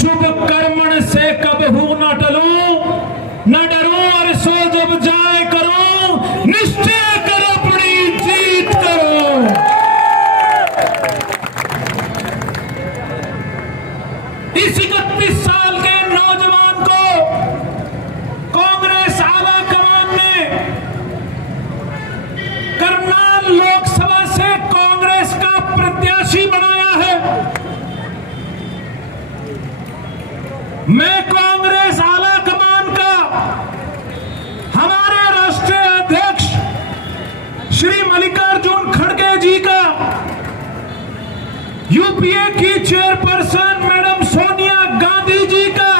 शुभ कर्मण से कबहू न टलूं, न डरूं और सो जब जाए करूं, निश्चय कर अपनी जीत करो। इस 31 साल के नौजवान को कांग्रेस आला कमान ने करनाल लोकसभा से कांग्रेस का प्रत्याशी बनाया है। मैं कांग्रेस आला कमान का, हमारे राष्ट्रीय अध्यक्ष श्री मल्लिकार्जुन खड़गे जी का, यूपीए की चेयरपर्सन मैडम सोनिया गांधी जी का,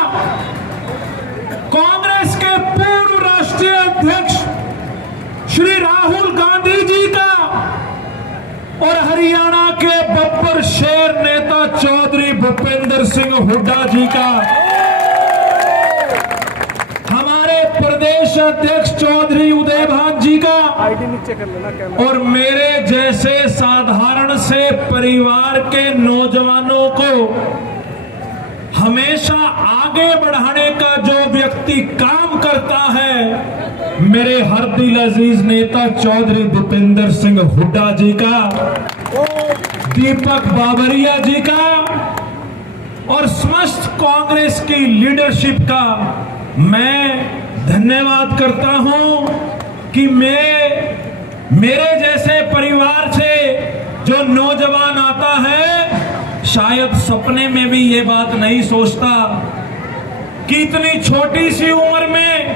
कांग्रेस के पूर्व राष्ट्रीय अध्यक्ष श्री राहुल गांधी जी का और हरियाणा के बब्बर शेर नेता चौधरी भूपेंद्र सिंह हुड्डा जी का, हमारे प्रदेश अध्यक्ष चौधरी उदयभान जी का और मेरे जैसे साधारण से परिवार के नौजवानों को हमेशा आगे बढ़ाने का जो व्यक्ति काम करता है, मेरे हर दिल अजीज नेता चौधरी भूपेंद्र सिंह हुड्डा जी का, दीपक बाबरिया जी का और समस्त कांग्रेस की लीडरशिप का मैं धन्यवाद करता हूं कि मेरे जैसे परिवार से जो नौजवान आता है, शायद सपने में भी ये बात नहीं सोचता कि इतनी छोटी सी उम्र में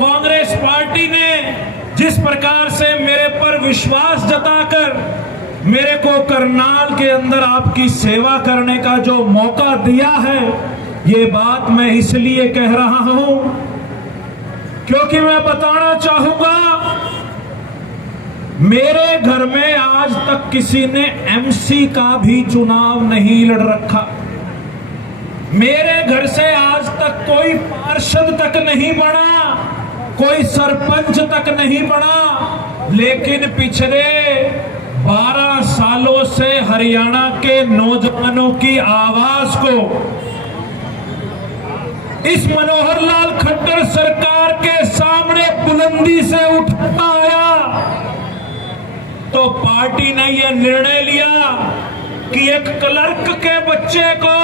कांग्रेस पार्टी ने जिस प्रकार से मेरे पर विश्वास जताकर मेरे को करनाल के अंदर आपकी सेवा करने का जो मौका दिया है, ये बात मैं इसलिए कह रहा हूं क्योंकि मैं बताना चाहूंगा, मेरे घर में आज तक किसी ने एमसी का भी चुनाव नहीं लड़ रखा। मेरे घर से आज तक कोई पार्षद तक नहीं बना, कोई सरपंच तक नहीं बना, लेकिन पिछले 12 सालों से हरियाणा के नौजवानों की आवाज को इस मनोहर लाल खट्टर सरकार के सामने बुलंदी से उठाता आया, तो पार्टी ने यह निर्णय लिया कि एक क्लर्क के बच्चे को,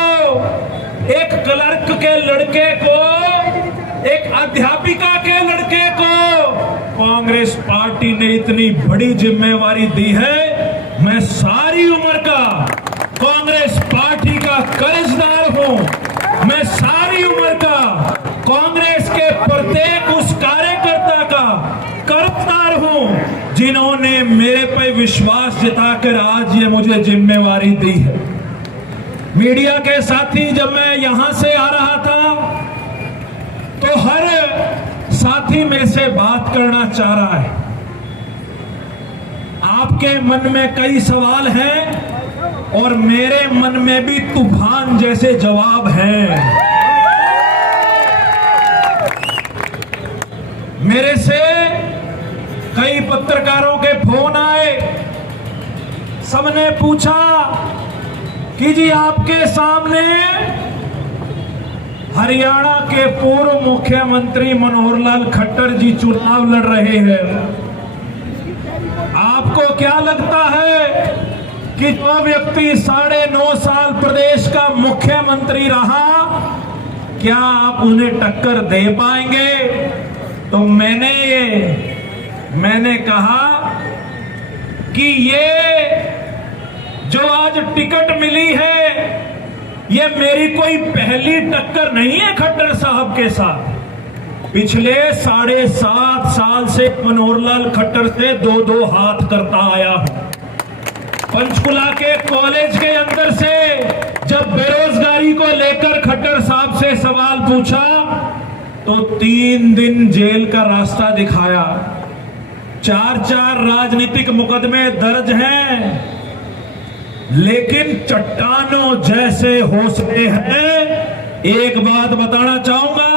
एक क्लर्क के लड़के को, एक अध्यापिका के लड़के को कांग्रेस पार्टी ने इतनी बड़ी जिम्मेवारी दी है। मैं सारी उम्र का कांग्रेस पार्टी का कर्जदार हूं। मैं सारी उम्र का कांग्रेस के प्रत्येक उस कार्यकर्ता का कर्जदार हूं जिन्होंने मेरे पे विश्वास जताकर आज ये मुझे जिम्मेवारी दी है। मीडिया के साथी, जब मैं यहां से आ रहा था तो हर साथी मेरे से बात करना चाह रहा है। आपके मन में कई सवाल हैं और मेरे मन में भी तूफान जैसे जवाब हैं। मेरे से कई पत्रकारों के फोन आए, सबने पूछा कि जी आपके सामने हरियाणा के पूर्व मुख्यमंत्री मनोहर लाल खट्टर जी चुनाव लड़ रहे हैं, आपको क्या लगता है कि जो व्यक्ति 9.5 साल प्रदेश का मुख्यमंत्री रहा, क्या आप उन्हें टक्कर दे पाएंगे? तो मैंने कहा कि ये जो आज टिकट मिली है, ये मेरी कोई पहली टक्कर नहीं है खट्टर साहब के साथ। पिछले 7.5 साल से मनोहर लाल खट्टर से 2-2 हाथ करता आया हूं। पंचकुला के कॉलेज के अंदर से जब बेरोजगारी को लेकर खट्टर साहब से सवाल पूछा तो 3 दिन जेल का रास्ता दिखाया। 4 राजनीतिक मुकदमे दर्ज हैं, लेकिन चट्टानों जैसे हौसले हैं। एक बात बताना चाहूंगा,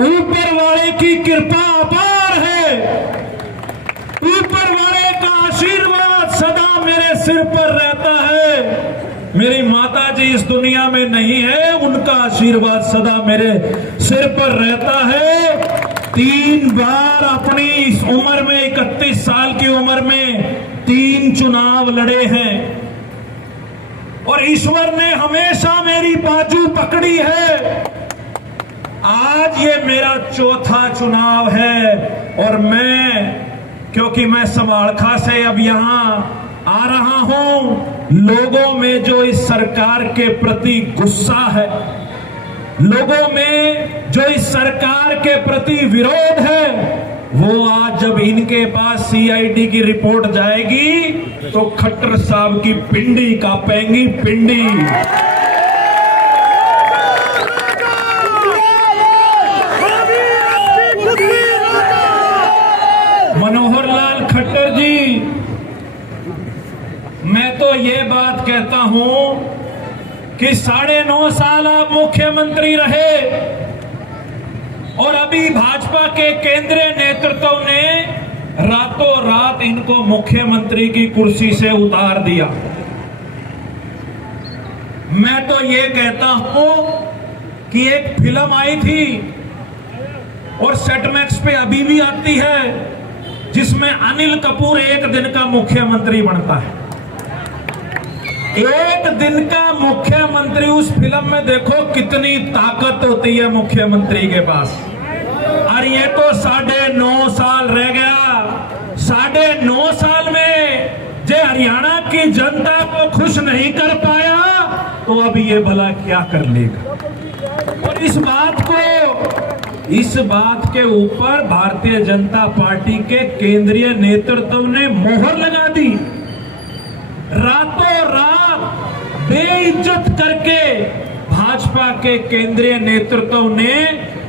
ऊपर वाले की कृपा अपार है, ऊपर वाले का आशीर्वाद सदा मेरे सिर पर रहता है। मेरी माता जी इस दुनिया में नहीं है, उनका आशीर्वाद सदा मेरे सिर पर रहता है। 3 बार अपनी इस उम्र में, 31 साल की उम्र में 3 चुनाव लड़े हैं और ईश्वर ने हमेशा मेरी बाजू पकड़ी है। आज ये मेरा 4था चुनाव है और क्योंकि मैं समालखा से अब यहां आ रहा हूं, लोगों में जो इस सरकार के प्रति गुस्सा है, लोगों में जो इस सरकार के प्रति विरोध है, वो आज जब इनके पास सीआईडी की रिपोर्ट जाएगी तो खट्टर साहब की पिंडी कांपेंगी, पिंडी। मनोहर लाल खट्टर जी, मैं तो ये बात कहता हूं कि 9.5 साल आप मुख्यमंत्री रहे और अभी भाजपा के केंद्रीय नेतृत्व ने रातों रात इनको मुख्यमंत्री की कुर्सी से उतार दिया। मैं तो ये कहता हूं कि एक फिल्म आई थी और सेटमैक्स पे अभी भी आती है, जिसमें अनिल कपूर एक दिन का मुख्यमंत्री बनता है। एक दिन का मुख्यमंत्री, उस फिल्म में देखो कितनी ताकत होती है मुख्यमंत्री के पास। और ये तो 9.5 साल रह गया। 9.5 साल में जो हरियाणा की जनता को खुश नहीं कर पाया तो अब ये भला क्या कर लेगा। और इस बात के ऊपर भारतीय जनता पार्टी के केंद्रीय नेतृत्व ने मोहर लगा दी। रातों रात बेइज्जत करके भाजपा के केंद्रीय नेतृत्व ने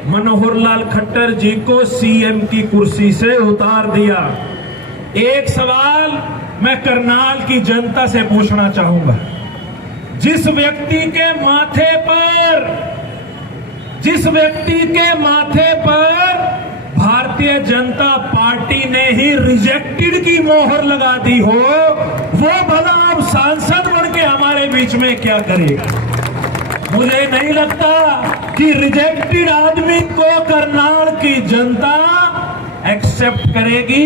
मनोहर लाल खट्टर जी को सीएम की कुर्सी से उतार दिया। एक सवाल मैं करनाल की जनता से पूछना चाहूंगा। जिस व्यक्ति के माथे पर भारतीय जनता पार्टी ने ही रिजेक्टेड की मोहर लगा दी हो, वो भला अब सांसद बन के हमारे बीच में क्या करेगा। मुझे नहीं लगता कि रिजेक्टेड आदमी को करनाल की जनता एक्सेप्ट करेगी।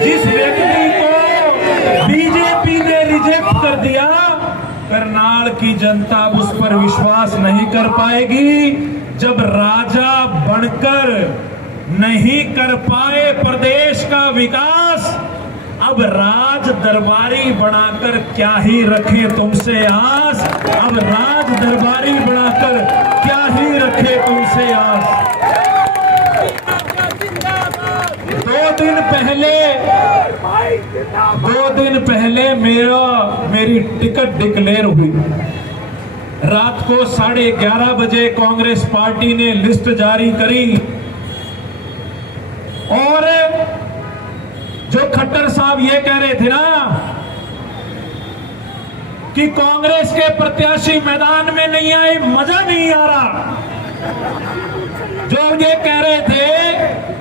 जिस व्यक्ति को बीजेपी ने रिजेक्ट कर दिया, करनाल की जनता उस पर विश्वास नहीं कर पाएगी। जब राजा बनकर नहीं कर पाए प्रदेश का विकास, अब राज दरबारी बनाकर क्या ही रखे तुमसे आस। अब राज दरबारी बनाकर क्या ही रखे तुमसे आस। 2 दिन पहले मेरी टिकट डिक्लेयर हुई। रात को 11:30 बजे कांग्रेस पार्टी ने लिस्ट जारी करी और जो खट्टर साहब ये कह रहे थे ना कि कांग्रेस के प्रत्याशी मैदान में नहीं आए, मजा नहीं आ रहा। जो ये कह रहे थे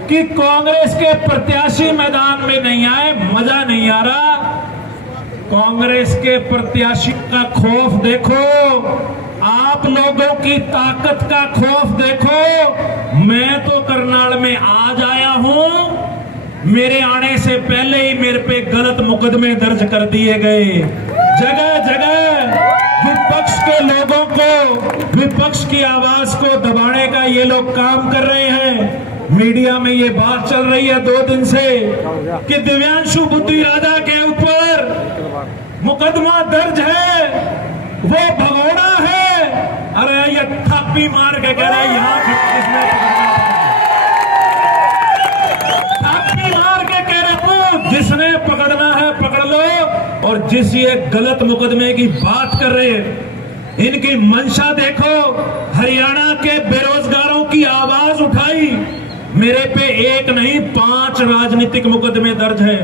कि कांग्रेस के प्रत्याशी मैदान में नहीं आए, मजा नहीं आ रहा। कांग्रेस के प्रत्याशी का खौफ देखो, आप लोगों की ताकत का खौफ देखो। मैं तो करनाल में आज आया हूं, मेरे आने से पहले ही मेरे पे गलत मुकदमे दर्ज कर दिए गए। जगह जगह विपक्ष के लोगों को, विपक्ष की आवाज को दबाने का ये लोग काम कर रहे हैं। मीडिया में ये बात चल रही है 2 दिन से कि दिव्यांशु बुद्धि राजा के ऊपर मुकदमा दर्ज है, वो भगोड़ा है। अरे ये थापी मार के कह रहे यहाँ किसने थापी मार के कह रहे हो, जिसने पकड़ना है पकड़ लो। और जिस ये गलत मुकदमे की बात कर रहे हैं, इनकी मंशा देखो। हरियाणा के बेरोजगारों की आवाज उठाई, मेरे पे 1 नहीं 5 राजनीतिक मुकदमे दर्ज है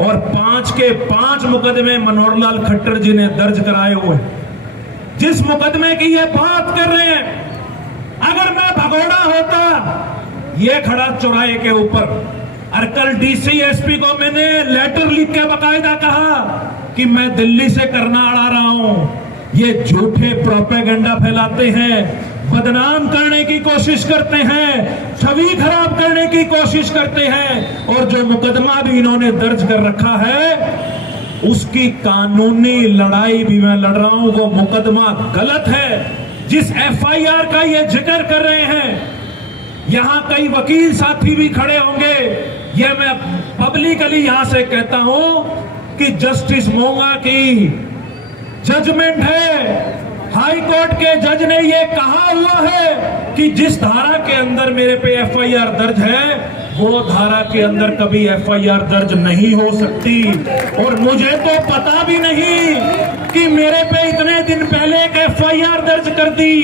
और 5 के 5 मुकदमे मनोहर लाल खट्टर जी ने दर्ज कराए हुए। जिस मुकदमे की ये बात कर रहे हैं, अगर मैं भगोड़ा होता, ये खड़ा चौराहे के ऊपर, और कल डीसी एसपी को मैंने लेटर लिख के बकायदा कहा कि मैं दिल्ली से करनाल आ रहा हूं, ये झूठे प्रोपेगेंडा फैलाते हैं, बदनाम करने की कोशिश करते हैं, छवि खराब करने की कोशिश करते हैं। और जो मुकदमा भी इन्होंने दर्ज कर रखा है, उसकी कानूनी लड़ाई भी मैं लड़ रहा हूं। वो मुकदमा गलत है। जिस एफआईआर का ये जिक्र कर रहे हैं, यहां कई वकील साथी भी खड़े होंगे। यह मैं पब्लिकली यहां से कहता हूं कि जस्टिस मोंगा की जजमेंट है। हाई कोर्ट के जज ने यह कहा हुआ है कि जिस धारा के अंदर मेरे पे एफआईआर दर्ज है, वो धारा के अंदर कभी एफआईआर दर्ज नहीं हो सकती। और मुझे तो पता भी नहीं कि मेरे पे इतने दिन पहले एक एफआईआर दर्ज कर दी।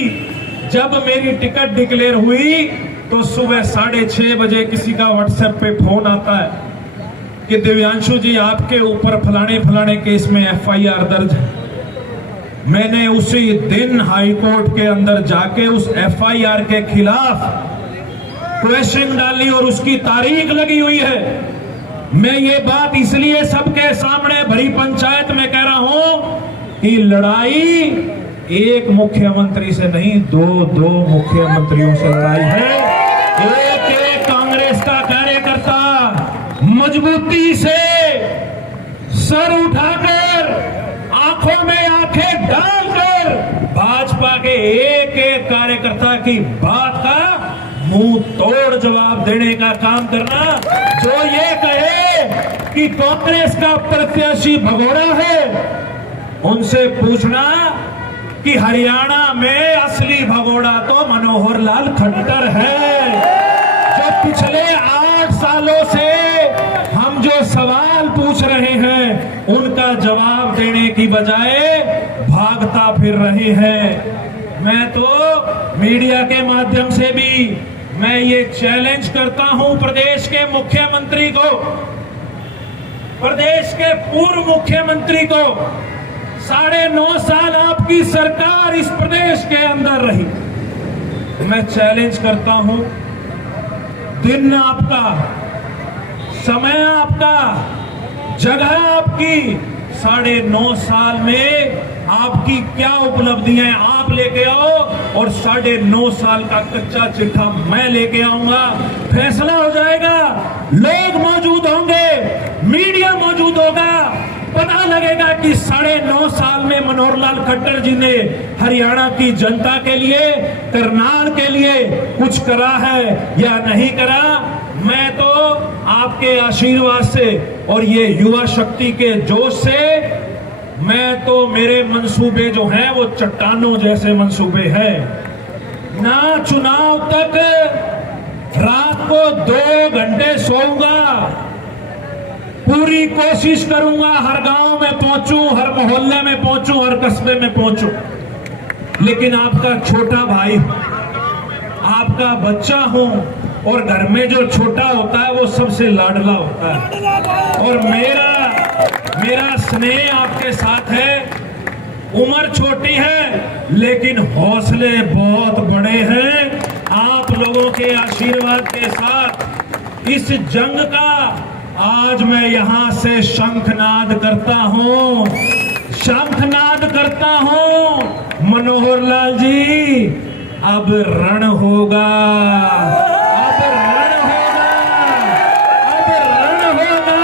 जब मेरी टिकट डिक्लेयर हुई तो सुबह 6:30 बजे किसी का व्हाट्सएप पे फोन आता है कि दिव्यांशु जी, आपके ऊपर फलाने फलाने केस में एफआईआर दर्ज है। मैंने उसी दिन हाई कोर्ट के अंदर जाके उस एफआईआर के खिलाफ क्वेश्चन डाली और उसकी तारीख लगी हुई है। मैं ये बात इसलिए सबके सामने भरी पंचायत में कह रहा हूं कि लड़ाई एक मुख्यमंत्री से नहीं, दो मुख्यमंत्रियों से लड़ाई है। एक कांग्रेस का कार्यकर्ता मजबूती से सर उठाकर, आंखों में आंखें डालकर भाजपा के एक कार्यकर्ता की बात का मुंह तोड़ जवाब देने का काम करना। जो ये कहे कि कांग्रेस का प्रत्याशी भगोड़ा है, उनसे पूछना कि हरियाणा में असली भगोड़ा तो मनोहर लाल खट्टर है। जो पिछले 8 सालों से हम जो सवाल पूछ रहे हैं, उनका जवाब देने की बजाय भागता फिर रहे हैं। मैं तो मीडिया के माध्यम से भी मैं ये चैलेंज करता हूं प्रदेश के मुख्यमंत्री को, प्रदेश के पूर्व मुख्यमंत्री को। 9.5 साल आपकी सरकार इस प्रदेश के अंदर रही। मैं चैलेंज करता हूं, दिन आपका, समय आपका, जगह आपकी, 9.5 साल में आपकी क्या उपलब्धियां आप लेके आओ और 9.5 साल का कच्चा चिट्ठा मैं लेके आऊंगा। फैसला हो जाएगा, लोग मौजूद होंगे, मीडिया मौजूद होगा, पता लगेगा कि 9.5 साल में मनोहर लाल खट्टर जी ने हरियाणा की जनता के लिए, करनाल के लिए कुछ करा है या नहीं करा। मैं तो आपके आशीर्वाद से और ये युवा शक्ति के जोश से, मैं तो, मेरे मंसूबे जो हैं वो चट्टानों जैसे मंसूबे हैं। ना चुनाव तक रात को 2 घंटे सोऊंगा, पूरी कोशिश करूंगा हर गांव में पहुंचूं, हर मोहल्ले में पहुंचूं, हर कस्बे में पहुंचूं। लेकिन आपका छोटा भाई, आपका बच्चा हूं, और घर में जो छोटा होता है वो सबसे लाडला होता है। और मेरा स्नेह आपके साथ है। उम्र छोटी है लेकिन हौसले बहुत बड़े हैं। आप लोगों के आशीर्वाद के साथ इस जंग का आज मैं यहां से शंखनाद करता हूं, शंखनाद करता हूं। मनोहर लाल जी, अब रण होगा, अब रण होगा, अब रण होगा।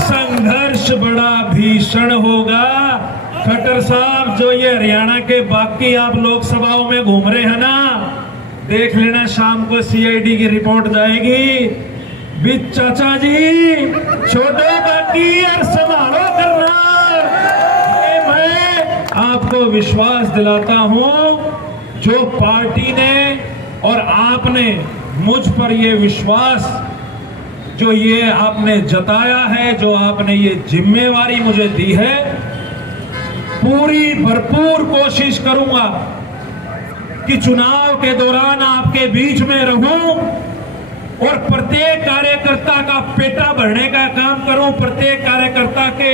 संघर्ष बड़ा भीषण होगा। खट्टर साहब, जो ये हरियाणा के बाकी आप लोकसभाओं में घूम रहे हैं ना, देख लेना, शाम को सीआईडी की रिपोर्ट जाएगी। भी चाचा जी, छोटे बाकी और संभालो करना। मैं आपको विश्वास दिलाता हूं, जो पार्टी ने और आपने मुझ पर ये विश्वास, जो ये आपने जताया है, जो आपने ये जिम्मेवारी मुझे दी है, पूरी भरपूर कोशिश करूंगा कि चुनाव के दौरान आपके बीच में रहूं और प्रत्येक कार्यकर्ता का पेटा भरने का काम करूं, प्रत्येक कार्यकर्ता के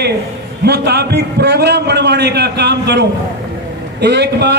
मुताबिक प्रोग्राम बनवाने का काम करूं। एक बार